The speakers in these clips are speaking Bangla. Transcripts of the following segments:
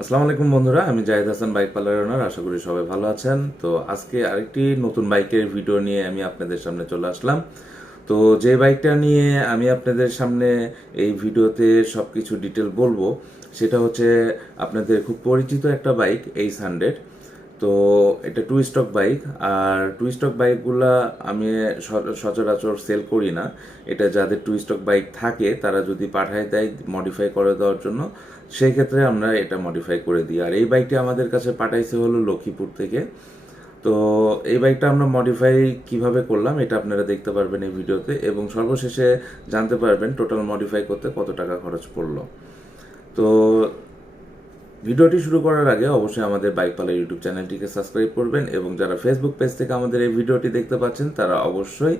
আসসালামু আলাইকুম বন্ধুরা, আমি Zahid Hasan bike parlour owner আশা করি সবাই ভালো আছেন। তো আজকে আরেকটি নতুন বাইকের ভিডিও নিয়ে আমি আপনাদের সামনে চলে আসলাম। তো যে বাইকটা নিয়ে আমি আপনাদের সামনে এই ভিডিওতে সব কিছু ডিটেল বলব, সেটা হচ্ছে আপনাদের খুব পরিচিত একটা বাইক এইচ হান্ড্রেড তো এটা টু স্টক বাইক, আর টু স্টক বাইকগুলা আমি সচরাচর সেল করি না। এটা যাদের টু স্টক বাইক থাকে, তারা যদি পাঠায় দেয় মডিফাই করে দেওয়ার জন্য সেই ক্ষেত্রে আমরা এটা মডিফাই করে দিই। আর এই বাইকটি আমাদের কাছে পাঠাইছে হলো লক্ষ্মীপুর থেকে। তো এই বাইকটা আমরা মডিফাই কীভাবে করলাম এটা আপনারা দেখতে পারবেন এই ভিডিওতে এবং সর্বশেষে জানতে পারবেন টোটাল মডিফাই করতে কত টাকা খরচ পড়ল। তো ভিডিওটি শুরু করার আগে অবশ্যই আমাদের বাইকপালা ইউটিউব চ্যানেলটিকে সাবস্ক্রাইব করবেন এবং যারা ফেসবুক পেজ থেকে আমাদের এই ভিডিওটি দেখতে পাচ্ছেন, তারা অবশ্যই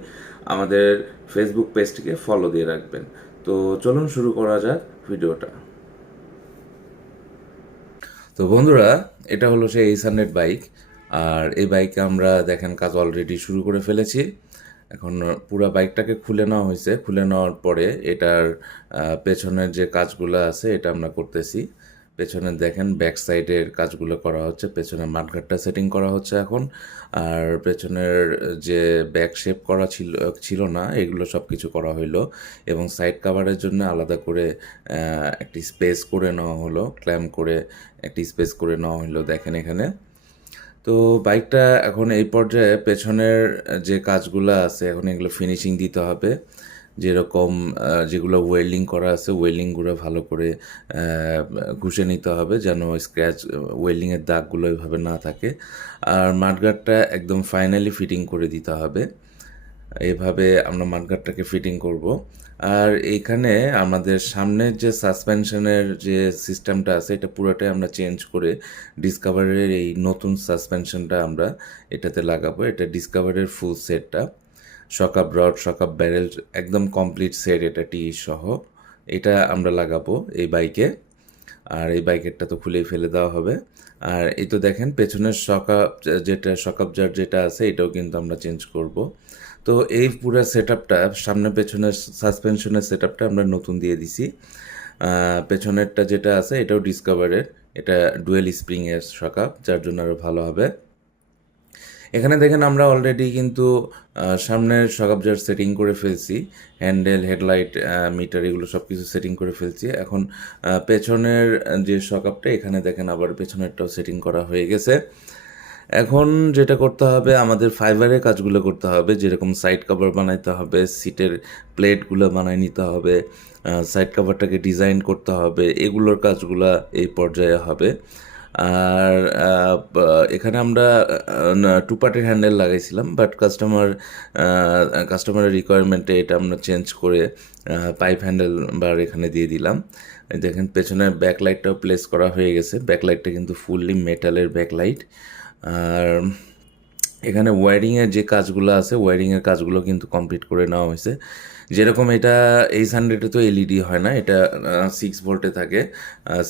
আমাদের ফেসবুক পেজটিকে ফলো দিয়ে রাখবেন। তো চলুন শুরু করা যাক ভিডিওটা। তো বন্ধুরা, এটা হলো সেই এইস হান্ড্রেড বাইক আর এই বাইকে আমরা দেখেন কাজ অলরেডি শুরু করে ফেলেছি। এখন পুরো বাইকটাকে খুলে নেওয়া হয়েছে। খুলে নেওয়ার পরে এটার পেছনের যে কাজগুলো আছে, এটা আমরা করতেছি। পেছনে দেখেন ব্যাক সাইডের কাজগুলো করা হচ্ছে পেছনে মাঠঘাটটা সেটিং করা হচ্ছে এখন। আর পেছনের যে ব্যাক শেপ করা ছিল ছিল না, এগুলো সব কিছু করা হইল এবং সাইড কাভারের জন্য আলাদা করে একটি স্পেস করে নেওয়া হলো ক্ল্যাম করে একটি স্পেস করে নেওয়া হলো দেখেন এখানে। তো বাইকটা এখন এই পর্যায়ে পেছনের যে কাজগুলো আছে, এখন এগুলো ফিনিশিং দিতে হবে। যেরকম যেগুলো ওয়েল্ডিং করা আছে ওয়েল্ডিংগুলো ভালো করে ঘুষে নিতে হবে যেন স্ক্র্যাচ ওয়েল্ডিংয়ের দাগগুলো এভাবে না থাকে। আর মাঠগার্ডটা একদম ফাইনালি ফিটিং করে দিতে হবে। এভাবে আমরা মাঠগার্ডটাকে ফিটিং করব। আর এইখানে আমাদের সামনের যে সাসপেনশনের যে সিস্টেমটা আছে, এটা পুরোটাই আমরা চেঞ্জ করে ডিসকভারের এই নতুন সাসপেনশনটা আমরা এটাতে লাগাবো। এটা ডিসকভারের ফুল সেটটা shock up rod shock up barrel একদম কমপ্লিট সেট এটা টি সহ। এটা আমরা লাগাবো এই বাইকে আর এই বাইকেরটা তো খুলেই ফেলে দেওয়া হবে। আর এই তো দেখেন, পেছনের সকাপ যেটা সকাপ জার যেটা আছে, এটাও কিন্তু আমরা চেঞ্জ করব। তো এই পুরো সেট আপটা সামনে পেছনের সাসপেনশনের সেট আপটা আমরা নতুন দিয়ে দিছি। পেছনেরটা যেটা আছে, এটাও ডিসকভারের এটা ডুয়েল স্প্রিংয়ের সকাপ যার জন্য আরও ভালো হবে। এখানে দেখেন আমরা অলরেডি কিন্তু সামনের সকাবজার সেটিং করে ফেলছি হ্যান্ডেল হেডলাইট মিটার এগুলো সব কিছু সেটিং করে ফেলছি। এখন পেছনের যে সকাপটা এখানে দেখেন আবার পেছনেরটাও সেটিং করা হয়ে গেছে। এখন যেটা করতে হবে, আমাদের ফাইবারের কাজগুলো করতে হবে, যেরকম সাইড কভার বানাইতে হবে সিটের প্লেটগুলো বানাই নিতে হবে সাইড কাভারটাকে ডিজাইন করতে হবে, এগুলোর কাজগুলো এই পর্যায়ে হবে। আর এখানে আমরা টু পার্টের হ্যান্ডেল লাগাইছিলাম বাট কাস্টমার কাস্টমারের রিকোয়ারমেন্টে এটা আমরা চেঞ্জ করে পাইপ হ্যান্ডেল বার এখানে দিয়ে দিলাম। দেখেন পেছনের ব্যাকলাইটটাও প্লেস করা হয়ে গেছে। ব্যাকলাইটটা কিন্তু ফুললি মেটালের ব্যাকলাইট আর এখানে ওয়্যারিংয়ের যে কাজগুলো আছে ওয়্যারিংয়ের কাজগুলো কিন্তু কমপ্লিট করে নেওয়া হয়েছে। যেরকম এটা এইচ হান্ড্রেডে তো এলইডি হয় না, এটা সিক্স ভোল্টে থাকে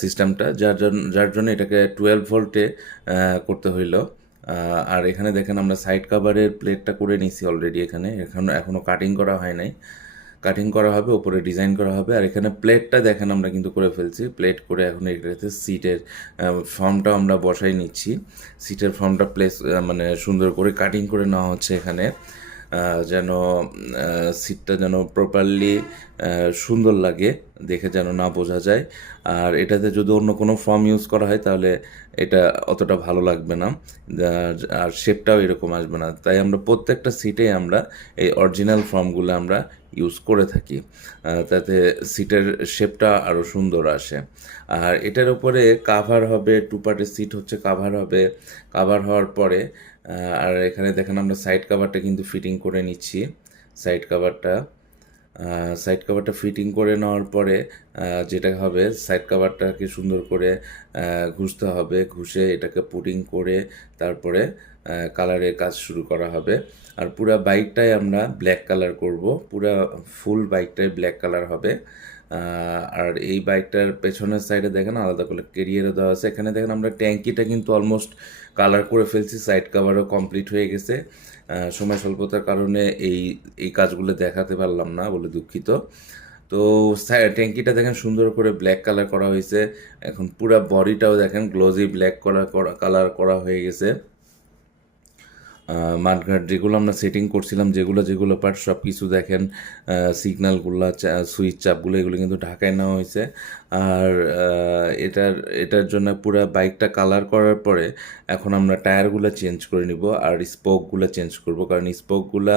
সিস্টেমটা যার জন্য যার জন্য এটাকে টুয়েলভ ভোল্টে করতে হইল। আর এখানে দেখেন আমরা সাইড কাভারের প্লেটটা করে নিছি অলরেডি এখানে। এখন এখনও কাটিং করা হয় নাই। কাটিং করা হবে, ওপরে ডিজাইন করা হবে। আর এখানে প্লেটটা দেখেন আমরা কিন্তু করে ফেলছি। প্লেট করে এখন এটাতে সিটের ফর্মটা আমরা বসাই নিচ্ছি। সিটের ফর্মটা প্লেস মানে সুন্দর করে কাটিং করে নেওয়া হচ্ছে এখানে। যেন সিটটা যেন প্রপারলি সুন্দর লাগে, দেখে যেন না বোঝা যায়। আর এটাতে যদি অন্য কোনো ফর্ম ইউজ করা হয়, তাহলে এটা অতটা ভালো লাগবে না। আর শেপটাও এরকম আসবে না। তাই আমরা প্রত্যেকটা সিটে আমরা এই অরিজিনাল ফর্মগুলো আমরা ইউজ করে থাকি। তাতে সিটের শেপটা আরও সুন্দর আসে। আর এটার উপরে কাভার হবে টু পার্টের সিট হচ্ছে কাভার হবে। কাভার হওয়ার পরে আর এখানে দেখেন আমরা সাইড কাভারটা কিন্তু ফিটিং করে নিচ্ছি। সাইড কাভারটা সাইড কাভারটা ফিটিং করে নেওয়ার পরে যেটা হবে সাইড কাভারটাকে সুন্দর করে ঘুষতে হবে। ঘুষে এটাকে পুটিং করে তারপরে কালারের কাজ শুরু করা হবে। আর পুরা বাইকটাই আমরা ব্ল্যাক কালার করব। পুরা ফুল বাইকটাই ব্ল্যাক কালার হবে। আর এই বাইকটার পেছনের সাইডে দেখেন আলাদা করে কেরিয়ারও দেওয়া আছে। এখানে দেখেন আমরা ট্যাঙ্কিটা কিন্তু অলমোস্ট কালার করে ফেলছি সাইড কাভারও কমপ্লিট হয়ে গেছে। সময় স্বল্পতার কারণে এই এই কাজগুলো দেখাতে পারলাম না বলে দুঃখিত। তো ট্যাঙ্কিটা দেখেন সুন্দর করে ব্ল্যাক কালার করা হয়েছে। এখন পুরা বডিটাও দেখেন গ্লোজি ব্ল্যাক করা কালার করা হয়ে গেছে। মাঠঘাট যেগুলো আমরা সেটিং করছিলাম, যেগুলো যেগুলো পার্ট সব কিছু দেখেন সিগনালগুলো সুইচ চাপগুলো, এগুলো কিন্তু ঢাকায় নেওয়া হয়েছে। আর এটার এটার জন্য পুরো বাইকটা কালার করার পরে এখন আমরা টায়ারগুলো চেঞ্জ করে নিব আর স্পোকগুলো চেঞ্জ করব। কারণ স্পোকগুলো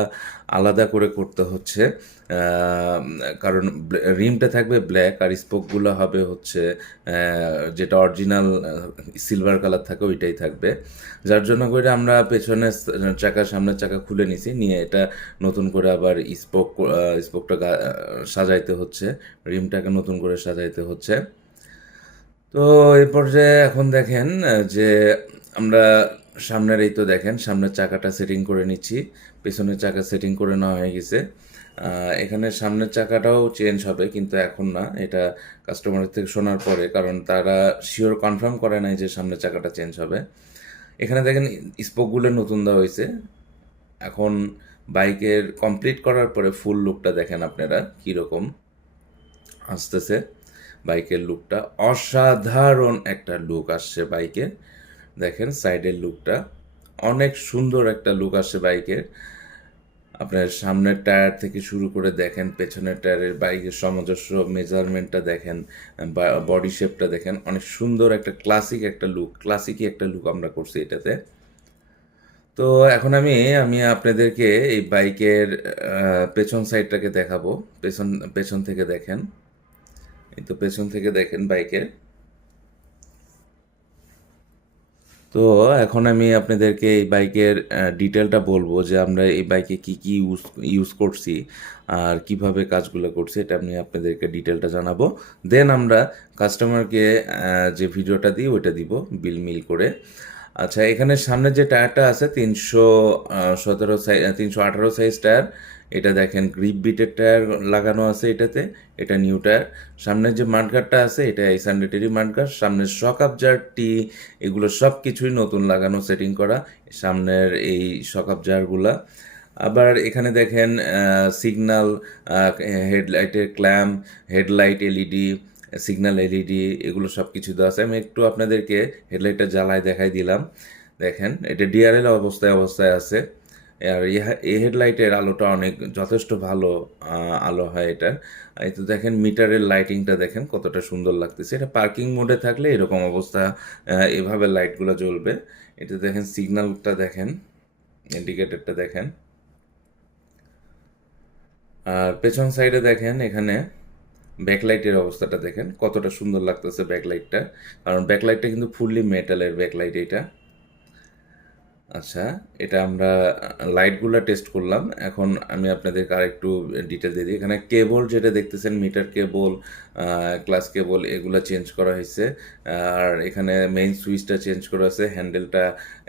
আলাদা করে করতে হচ্ছে। কারণ রিমটা থাকবে ব্ল্যাক আর স্পোকগুলো হবে হচ্ছে যেটা অরিজিনাল সিলভার কালার থাকে ওইটাই থাকবে। যার জন্য করে আমরা পেছনের চাকা, সামনের চাকা খুলে নিছি, নিয়ে এটা নতুন করে আবার স্পোক স্পোকটা সাজাইতে হচ্ছে, রিমটাকে নতুন করে সাজাইতে হচ্ছে। তো এই পর্যায়ে এখন দেখেন যে আমরা সামনের এই তো দেখেন, সামনের চাকাটা সেটিং করে নিচ্ছি, পেছনের চাকা সেটিং করে নেওয়া হয়ে গেছে। এখানে সামনের চাকাটাও চেঞ্জ হবে, কিন্তু এখন না, এটা কাস্টমারের থেকে শোনার পরে, কারণ তারা শিওর কনফার্ম করে নাই যে সামনের চাকাটা চেঞ্জ হবে। এখানে দেখেন স্পোকগুলো নতুন দেওয়া হয়েছে। এখন বাইকের কমপ্লিট করার পরে ফুল লুকটা দেখেন আপনারা, কীরকম আসতেছে বাইকের লুকটা অসাধারণ একটা লুক আসছে বাইকে। দেখেন সাইডের লুকটা অনেক সুন্দর একটা লুক আসছে বাইকের। আপনার সামনের টায়ার থেকে শুরু করে দেখেন, পেছনের টায়ারের বাইকের সামঞ্জস্য মেজারমেন্টটা দেখেন বডি শেপটা দেখেন। অনেক সুন্দর একটা ক্লাসিক একটা লুক ক্লাসিকই একটা লুক আমরা করছি এটাতে। তো এখন আমি আমি আপনাদেরকে এই বাইকের পেছন সাইডটাকে দেখাবো। পেছন পেছন থেকে দেখেন। এই তো পেছন থেকে দেখেন বাইকের। তো এখন আমি আপনাদেরকে এই বাইকের ডিটেলটা বলব যে আমরা এই বাইকে কি কি ইউজ ইউজ করছি আর কীভাবে কাজগুলো করছি, এটা আমি আপনাদেরকে ডিটেলটা জানাব। দেন আমরা কাস্টমারকে যে ভিডিওটা দিই, ওইটা দিব বিল মিল করে। আচ্ছা এখানে সামনে যে টায়ারটা আছে, তিনশো সতেরো সাইজ তিনশো আঠারো সাইজ টায়ার এটা দেখেন গ্রিপ বিটের টায়ার লাগানো আছে এটাতে, এটা নিউ টায়ার সামনের যে মাঠগাটটা আছে, এটা এই সানডেটেরই মাঠগাট সামনের শক টি, এগুলো সব কিছুই নতুন লাগানো সেটিং করা সামনের এই শক জারগুলা আবার এখানে দেখেন signal হেডলাইটের clamp headlight LED signal LED এগুলো সব কিছু দেওয়া আছে। আমি একটু আপনাদেরকে হেডলাইটটা জ্বালায় দেখাই দিলাম। দেখেন, এটা ডিআরএল অবস্থায় অবস্থায় আছে। আর এই হেডলাইটের আলোটা অনেক যথেষ্ট ভালো আলো হয় এটা এই তো দেখেন মিটারের লাইটিংটা দেখেন কতটা সুন্দর লাগতেছে। এটা পার্কিং মোডে থাকলে এরকম অবস্থা এভাবে লাইটগুলো জ্বলবে। এটা দেখেন সিগন্যালটা দেখেন, ইন্ডিকেটরটা দেখেন। আর পেছন সাইডে দেখেন এখানে ব্যাকলাইটের অবস্থাটা দেখেন কতটা সুন্দর লাগতেছে ব্যাকলাইটটা। কারণ ব্যাকলাইটটা কিন্তু ফুললি মেটালের ব্যাকলাইট এটা। আচ্ছা এটা আমরা লাইটগুলো টেস্ট করলাম। এখন আমি আপনাদেরকে আর একটু ডিটেল দিয়ে দিই। এখানে কেবল যেটা দেখতেছেন মিটার কেবল ক্লাস কেবল এগুলো চেঞ্জ করা হয়েছে। আর এখানে মেইন সুইচটা চেঞ্জ করা আছে হ্যান্ডেলটা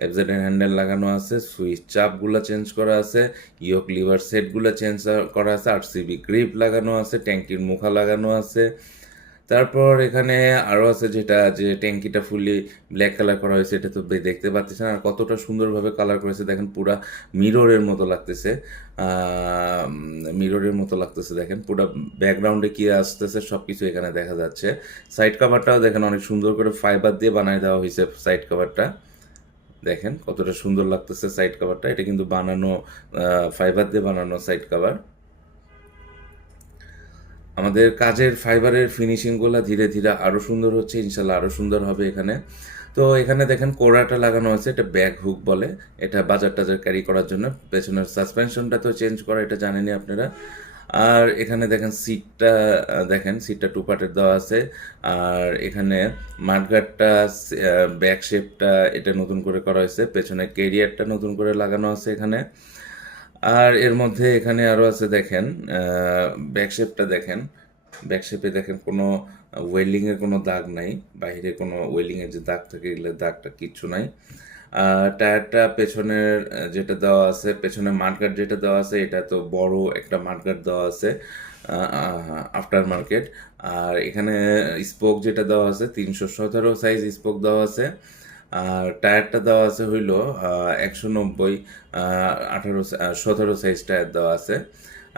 এফজেডের হ্যান্ডেল লাগানো আছে সুইচ চাপগুলো চেঞ্জ করা আছে ইয়ক লিভার সেটগুলো চেঞ্জ করা আছে আর সিবি গ্রিপ লাগানো আছে ট্যাঙ্কির মুখা লাগানো আছে। তারপর এখানে আরও আছে যেটা যে ট্যাঙ্কিটা ফুললি ব্ল্যাক কালার করা হয়েছে, এটা তো দেখতে পাচ্ছেন। আর কতটা সুন্দরভাবে কালার করেছে দেখেন পুরা মিররের মতো লাগতেছে। মিররের মতো লাগতেছে, দেখেন। পুরো ব্যাকগ্রাউন্ডে কি আসতেছে সব কিছু এখানে দেখা যাচ্ছে। সাইড কভারটাও দেখেন অনেক সুন্দর করে ফাইবার দিয়ে বানায় দেওয়া হয়েছে সাইড কভারটা দেখেন কতটা সুন্দর লাগতেছে সাইড কভারটা এটা কিন্তু বানানো ফাইবার দিয়ে বানানো সাইড কভার আমাদের কাজের ফাইবারের ফিনিশিংগুলো ধীরে ধীরে আরও সুন্দর হচ্ছে, ইনশাল্লাহ আরও সুন্দর হবে এখানে। তো এখানে দেখেন কোড়াটা লাগানো আছে, এটা ব্যাক হুক বলে। এটা বাজার টাজার ক্যারি করার জন্য। পেছনের সাসপেনশনটা তো চেঞ্জ করা, এটা জানেনই আপনারা। আর এখানে দেখেন সিটটা দেখেন সিটটা টু পার্টের দেওয়া আছে। আর এখানে মাঠগাটটা ব্যাক শেপটা এটা নতুন করে করা হয়েছে। পেছনে কেরিয়ারটা নতুন করে লাগানো আছে এখানে। আর এর মধ্যে এখানে আরও আছে দেখেন ব্যাকশেপটা দেখেন। ব্যাকশেপে দেখেন কোনো ওয়েল্ডিংয়ের কোনো দাগ নাই। বাইরে কোনো ওয়েল্ডিংয়ের যে দাগ থাকে এগুলো দাগটা কিচ্ছু নাই। টায়ারটা পেছনের যেটা দেওয়া আছে, পেছনে মার্কেট যেটা দেওয়া আছে, এটা তো বড় একটা মার্কেট দেওয়া আছে আফটার মার্কেট আর এখানে স্পোক যেটা দেওয়া আছে, তিনশো সতেরো সাইজ স্পোক দেওয়া আছে। আর টায়ারটা দেওয়া আছে হইল একশো নব্বই আঠারো সতেরো সাইজ টায়ার দেওয়া আছে।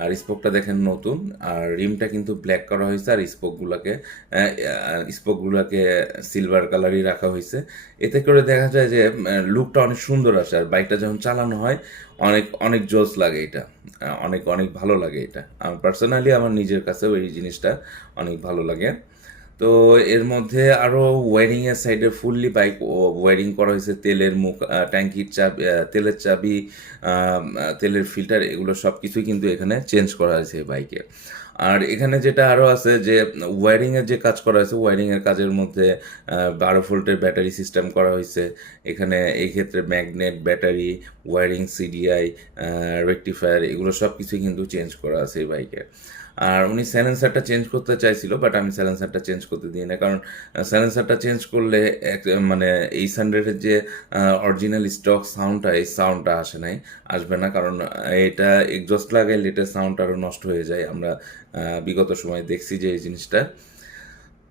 আর স্পোকটা দেখেন নতুন, আর রিমটা কিন্তু ব্ল্যাক করা হয়েছে, আর স্পোকগুলোকে স্পোকগুলোকে সিলভার কালারই রাখা হয়েছে। এতে করে দেখা যায় যে লুকটা অনেক সুন্দর আসে, আর বাইকটা যখন চালানো হয়, অনেক অনেক জোস লাগে এটা অনেক অনেক ভালো লাগে এটা। আমার পার্সোনালি আমার নিজের কাছেও এই জিনিসটা অনেক ভালো লাগে। তো এর মধ্যে আরও ওয়ারিং এর সাইডে ফুললি বাইক ওয়ারিং করা হয়েছে, তেলের মুখ ট্যাঙ্কির চাবি তেলের চাবি তেলের ফিল্টার এগুলো সব কিছুই কিন্তু এখানে চেঞ্জ করা হয়েছে বাইকে আর এখানে যেটা আরও আছে যে ওয়ারিং এর যে কাজ করা হয়েছে ওয়ারিং এর কাজের মধ্যে বারো ভোল্টের ব্যাটারি সিস্টেম করা হয়েছে। এখানে এই ক্ষেত্রে magnet battery wiring CDI rectifier এগুলো সব কিছুই কিন্তু চেঞ্জ করা আছে এই বাইকে আর উনি স্যালেন্সারটা চেঞ্জ করতে চাইছিল বাট আমি স্যালেন্সারটা চেঞ্জ করতে দিই না কারণ স্যালেন্সারটা চেঞ্জ করলে মানে এইট হান্ড্রেডের যে অরিজিনাল স্টক সাউন্ডটা এই সাউন্ডটা আসে নাই, আসবে না। কারণ এটা এক্সস্ট লাগাইলে এটা সাউন্ড আরও নষ্ট হয়ে যায়। আমরা বিগত সময় দেখছি যে এই জিনিসটা।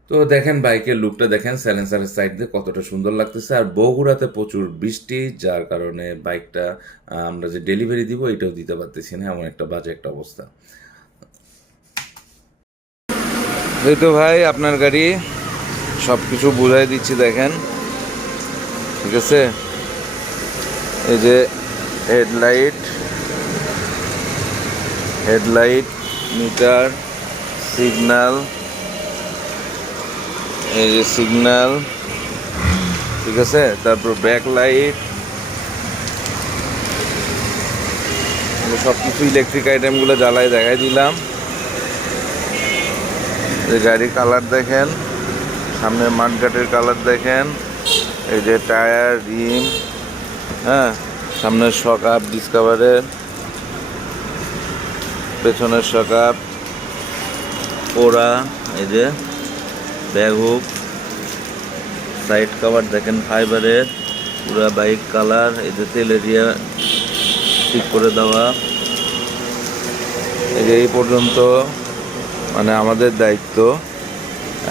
তো দেখেন বাইকের লুকটা দেখেন স্যালেন্সারের সাইড দিয়ে কতটা সুন্দর লাগতেছে। আর বগুড়াতে প্রচুর বৃষ্টি, যার কারণে বাইকটা আমরা যে ডেলিভারি দিব, এটাও দিতে পারতেছি না। এমন একটা বাজে একটা অবস্থা। এই তো ভাই, আপনার গাড়ি। সব কিছু বুঝাই দিচ্ছি, দেখেন। ঠিক আছে? এই যে হেডলাইট। হেডলাইট, মিটার সিগন্যাল এই যে সিগন্যাল ঠিক আছে? তারপর ব্যাক লাইট সব কিছু ইলেকট্রিক আইটেমগুলো জ্বালায় দেখাই দিলাম। এই গাড়ির কালার দেখেন সামনের মাঠঘাটের কালার দেখেন, এই যে টায়ার, রিম হ্যাঁ সামনের শকআপ ডিসকাভারের পেছনের শকআপ পোড়া এই যে ব্যাগ হুক সাইড কভার দেখেন ফাইবারের পুরা বাইক কালার এই যে তেল এরিয়া ঠিক করে দেওয়া। এই যে এই পর্যন্ত মানে আমাদের দায়িত্ব।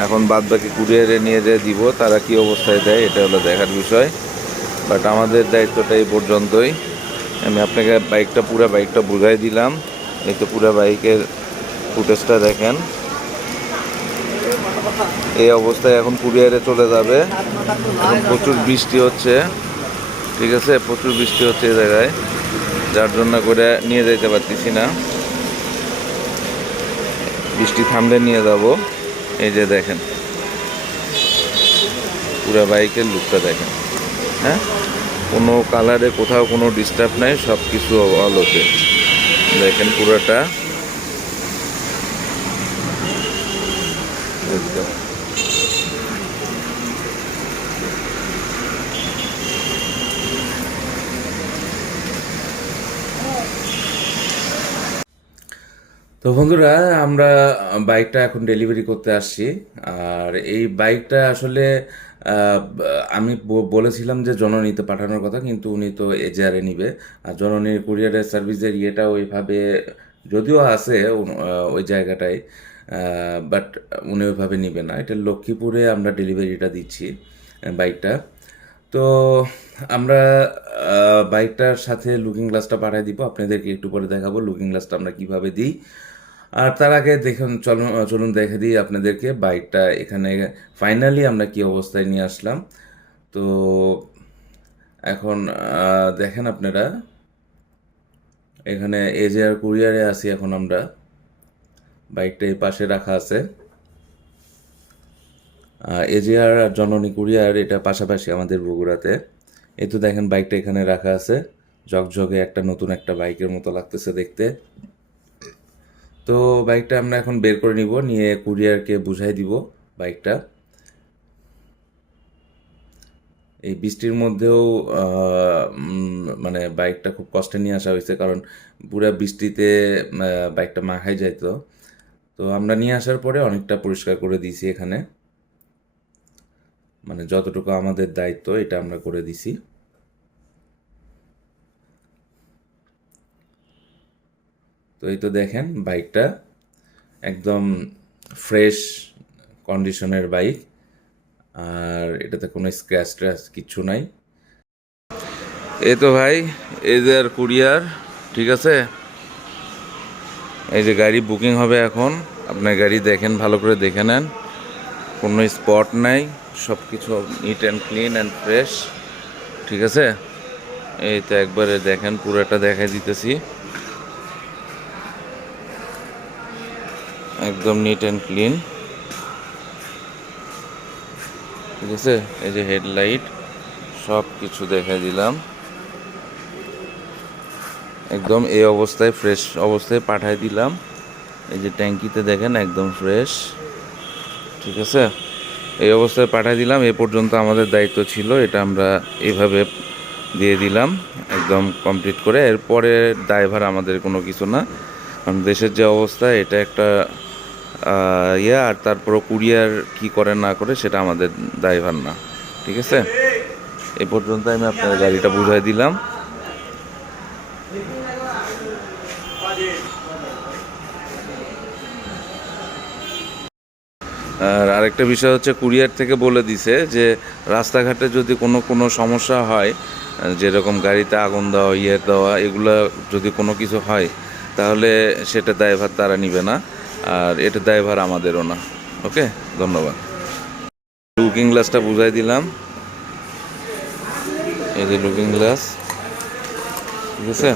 এখন বাদ বাকি কুরিয়ারে নিয়ে যে দিব, তারা কি অবস্থায় দেয়, এটা হলো দেখার বিষয়। বাট আমাদের দায়িত্বটা এই পর্যন্তই। আমি আপনাকে বাইকটা পুরো বাইকটা বুঝাই দিলাম। এই তো পুরো বাইকের ফুটেজটা দেখেন। এই অবস্থায় এখন কুরিয়ারে চলে যাবে। এখন প্রচুর বৃষ্টি হচ্ছে। ঠিক আছে? প্রচুর বৃষ্টি হচ্ছে এই জায়গায়। যার জন্য করে নিয়ে যেতে পারতেছি না। বৃষ্টি থামলে নিয়ে যাব। এই যে দেখেন। পুরো বাইকের লুকটা দেখেন। হ্যাঁ? কোনো কালারে কোথাও কোনো ডিস্টার্ব নাই সব কিছু অলোকে দেখেন পুরোটা একদম তো বন্ধুরা, আমরা বাইকটা এখন ডেলিভারি করতে আসছি। আর এই বাইকটা আসলে আমি বলেছিলাম যে জননীতে পাঠানোর কথা, কিন্তু উনি তো এজেআরে নিবে। আর জননীর কুরিয়ারের সার্ভিসের ইয়েটা ওইভাবে, যদিও আছে ওই জায়গাটায় বাট উনি ওইভাবে নিবে না। এটা লক্ষ্মীপুরে আমরা ডেলিভারিটা দিচ্ছি বাইকটা তো আমরা বাইকটার সাথে লুকিং গ্লাসটা পাঠিয়ে দিব। আপনাদেরকে একটু পরে দেখাবো লুকিং গ্লাসটা আমরা কীভাবে দিই। আর তার আগে দেখুন, চলুন চলুন দেখে দিই আপনাদেরকে বাইকটা এখানে। ফাইনালি আমরা কি অবস্থায় নিয়ে আসলাম? তো এখন দেখেন আপনারা, এখানে এজেআর কুরিয়ারে আছি এখন আমরা। বাইকটা এই পাশে রাখা আছে। এজিআর আর জননী কুরিয়ার এটা পাশাপাশি আমাদের বগুড়াতে। এই তো দেখেন বাইকটা এখানে রাখা আছে। ঝকঝকে একটা নতুন একটা বাইকের মতো লাগতেছে দেখতে। তো বাইকটা আমরা এখন বের করে নিব, নিয়ে কুরিয়ারকে বুঝাই দিব বাইকটা এই বৃষ্টির মধ্যেও মানে বাইকটা খুব কষ্টে নিয়ে আসা হয়েছে, কারণ পুরা বৃষ্টিতে বাইকটা মাখাই যাইতো তো। আমরা নিয়ে আসার পরে অনেকটা পরিষ্কার করে দিয়েছি এখানে। মানে যতটুকু আমাদের দায়িত্ব, এটা আমরা করে দিছি তো এই তো দেখেন বাইকটা একদম ফ্রেশ কন্ডিশনের বাইক, আর এটাতে কোনো স্ক্র্যাচ ট্র্যাচ কিচ্ছু নাই। এই তো ভাই আর কুরিয়ার, ঠিক আছে? এই যে গাড়ি বুকিং হবে এখন আপনার গাড়ি দেখেন, ভালো করে দেখে নেন। কোনো স্পট নাই সব কিছু neat and clean and fresh ঠিক আছে? এই তো একবারে দেখেন, পুরোটা দেখাই দিতেছি। একদম নিট অ্যান্ড ক্লিন ঠিক আছে? এই যে হেডলাইট সব কিছু দেখাই দিলাম। একদম এই অবস্থায় ফ্রেশ অবস্থায় পাঠাই দিলাম। এই যে ট্যাঙ্কিতে দেখেন, একদম ফ্রেশ ঠিক আছে? এই অবস্থায় পাঠাই দিলাম। এ পর্যন্ত আমাদের দায়িত্ব ছিল, এটা আমরা এভাবে দিয়ে দিলাম, একদম কমপ্লিট করে। এরপরে ড্রাইভার আমাদের কোনো কিছু না। কারণ দেশের যে অবস্থা, এটা একটা ইয়ে আর তারপরও কুরিয়ার কি করে না করে সেটা আমাদের ড্রাইভার না। ঠিক আছে? এ পর্যন্ত আমি আপনার গাড়িটা বুঝাই দিলাম। আর আরেকটা বিষয় হচ্ছে, কুরিয়ার থেকে বলে দিছে যে, রাস্তাঘাটে যদি কোনো কোনো সমস্যা হয়, যেরকম গাড়িতে আগুন দেওয়া ইয়ে দেওয়া, এগুলো যদি কোনো কিছু হয়, তাহলে সেটা দায়ভার তারা নিবে না। আর এটা দায়ভার আমাদেরও না। ওকে? ধন্যবাদ। লুকিং গ্লাসটা বুঝাই দিলাম। এই যে লুকিং গ্লাস ঠিক আছে?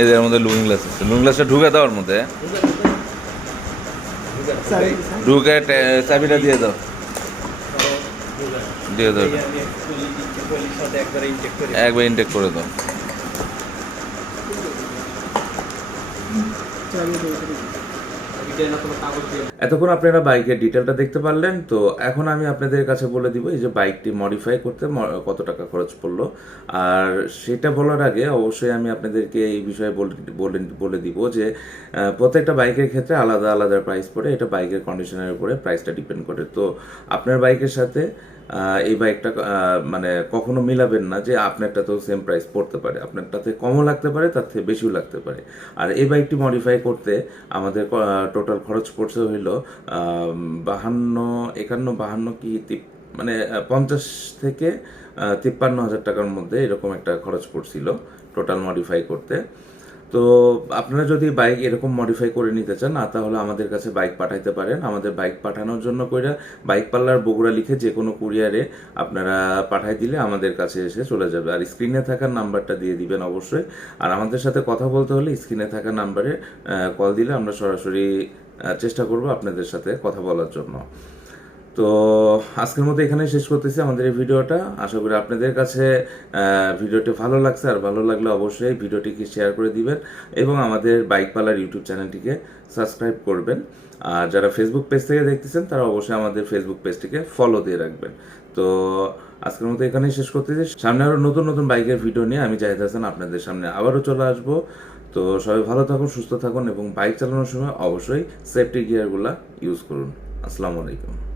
এদের মধ্যে লুকিং গ্লাস আছে। লুকিং গ্লাসটা ঢুকে দাও ওর মধ্যে। ঢুকে চাবিটা দিয়ে দাও। দিয়ে দাও। একবার ইনটেক করে দাও। এতক্ষণ আপনারা বাইকের ডিটেলটা দেখতে পারলেন, তো এখন আমি আপনাদের কাছে বলে দিব, এই যে বাইকটি মডিফাই করতে কত টাকা খরচ পড়ল। আর সেটা বলার আগে অবশ্যই আমি আপনাদেরকে এই বিষয়ে বল- বলে দিব যে প্রত্যেকটা বাইকের ক্ষেত্রে আলাদা আলাদা প্রাইস পড়ে, এটা বাইকের কন্ডিশনের উপরে প্রাইসটা ডিপেন্ড করে। তো আপনার বাইকের সাথে এই বাইকটা মানে কখনো মিলাবেন না যে আপনারটাতেও সেম প্রাইস পড়তে পারে। আপনারটাতে কমও লাগতে পারে, তার থেকে বেশিও লাগতে পারে। আর এই বাইকটি মডিফাই করতে আমাদের টোটাল খরচ পড়ছে হইল বাহান্ন, একান্ন, বাহান্ন কি মানে পঞ্চাশ থেকে তিপ্পান্ন হাজার টাকার মধ্যে এরকম একটা খরচ পড়ছিল টোটাল মডিফাই করতে। তো আপনারা যদি বাইক এরকম মডিফাই করে নিতে চান, না, তাহলে আমাদের কাছে বাইক পাঠাইতে পারেন। আমাদের বাইক পাঠানোর জন্য কইরা বাইক পার্লার বগুড়া লিখে যে কোনো কুরিয়ারে আপনারা পাঠাই দিলে আমাদের কাছে এসে চলে যাবে। আর স্ক্রিনে থাকা নাম্বারটা দিয়ে দিবেন অবশ্যই। আর আমাদের সাথে কথা বলতে হলে স্ক্রিনে থাকা নাম্বারে কল দিলে আমরা সরাসরি চেষ্টা করব আপনাদের সাথে কথা বলার জন্য। তো আজকের মতো এখানে শেষ করতেছি আমাদের এই ভিডিওটা। আশা করি আপনাদের কাছে ভিডিওটি ভালো লাগছে। আর ভালো লাগলে অবশ্যই ভিডিওটিকে শেয়ার করে দিবেন এবং আমাদের বাইক পালার ইউটিউব চ্যানেলটিকে সাবস্ক্রাইব করবেন। আর যারা ফেসবুক পেজ থেকে দেখতেছেন, তারা অবশ্যই আমাদের ফেসবুক পেজটিকে ফলো দিয়ে রাখবেন। তো আজকের মতো এখানেই শেষ করতেছি। সামনে আরও নতুন নতুন বাইকের ভিডিও নিয়ে আমি জাহিদ হাসান আপনাদের সামনে আবারও চলে আসব। তো সবাই ভালো থাকুন, সুস্থ থাকুন এবং বাইক চালানোর সময় অবশ্যই সেফটি গিয়ারগুলা ইউজ করুন। আসসালামু আলাইকুম।